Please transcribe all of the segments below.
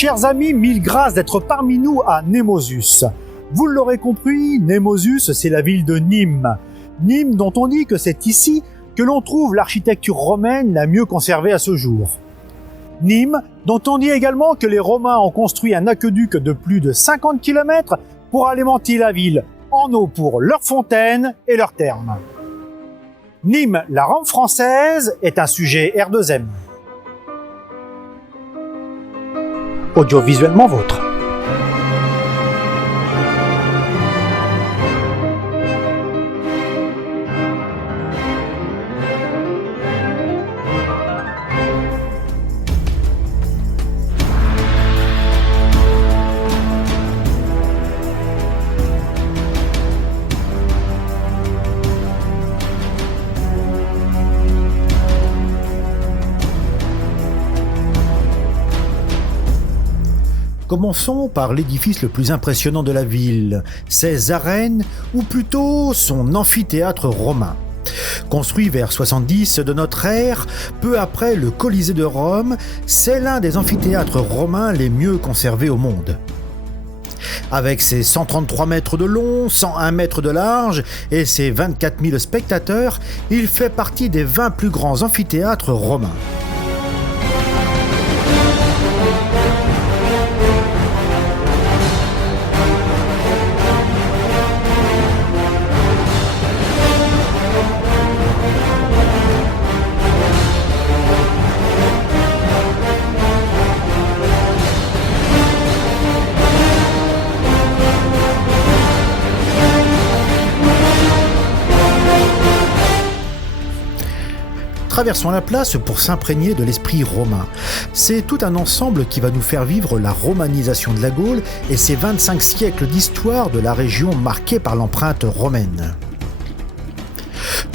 Chers amis, mille grâces d'être parmi nous à Némosus. Vous l'aurez compris, Némosus, c'est la ville de Nîmes. Nîmes dont on dit que c'est ici que l'on trouve l'architecture romaine la mieux conservée à ce jour. Nîmes, dont on dit également que les Romains ont construit un aqueduc de plus de 50 km pour alimenter la ville en eau pour leurs fontaines et leurs thermes. Nîmes, la Rome française, est un sujet R2M. Audiovisuellement vôtre. Commençons par l'édifice le plus impressionnant de la ville, ses arènes, ou plutôt son amphithéâtre romain. Construit vers 70 de notre ère, peu après le Colisée de Rome, c'est l'un des amphithéâtres romains les mieux conservés au monde. Avec ses 133 mètres de long, 101 mètres de large et ses 24 000 spectateurs, il fait partie des 20 plus grands amphithéâtres romains. Traversons la place pour s'imprégner de l'esprit romain. C'est tout un ensemble qui va nous faire vivre la romanisation de la Gaule et ses 25 siècles d'histoire de la région marquée par l'empreinte romaine.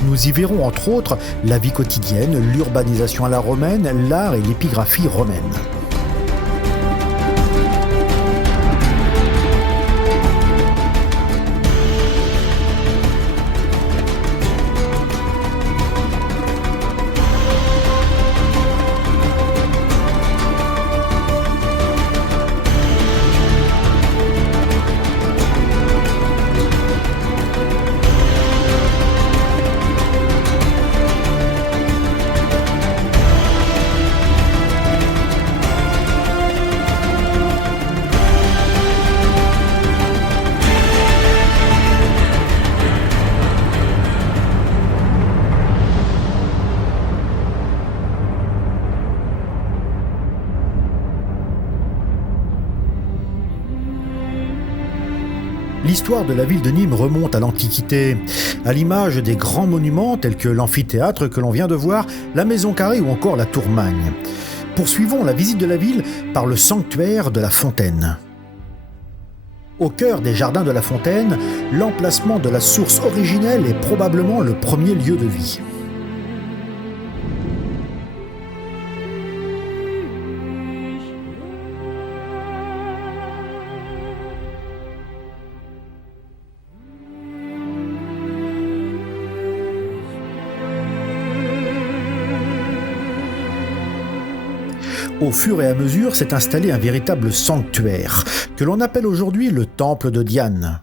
Nous y verrons entre autres la vie quotidienne, l'urbanisation à la romaine, l'art et l'épigraphie romaine. L'histoire de la ville de Nîmes remonte à l'Antiquité, à l'image des grands monuments tels que l'amphithéâtre que l'on vient de voir, la maison carrée ou encore la tour Magne. Poursuivons la visite de la ville par le sanctuaire de la Fontaine. Au cœur des jardins de la Fontaine, l'emplacement de la source originelle est probablement le premier lieu de vie. Au fur et à mesure s'est installé un véritable sanctuaire, que l'on appelle aujourd'hui le temple de Diane.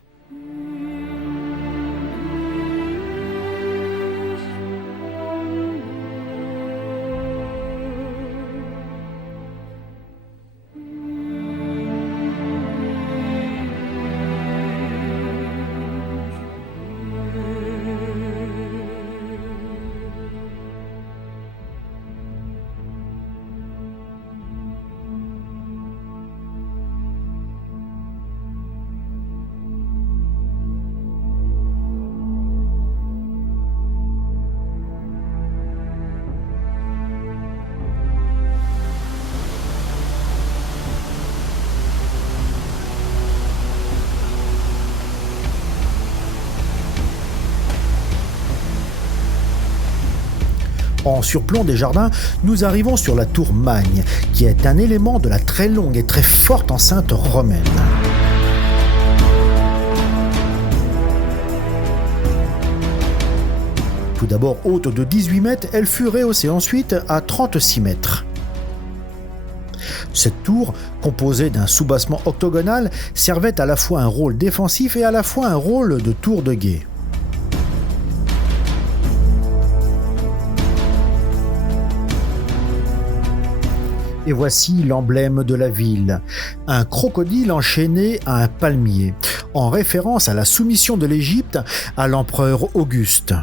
En surplomb des jardins, nous arrivons sur la tour Magne, qui est un élément de la très longue et très forte enceinte romaine. Tout d'abord haute de 18 mètres, elle fut rehaussée ensuite à 36 mètres. Cette tour, composée d'un soubassement octogonal, servait à la fois un rôle défensif et à la fois un rôle de tour de guet. Et voici l'emblème de la ville, un crocodile enchaîné à un palmier, en référence à la soumission de l'Égypte à l'empereur Auguste.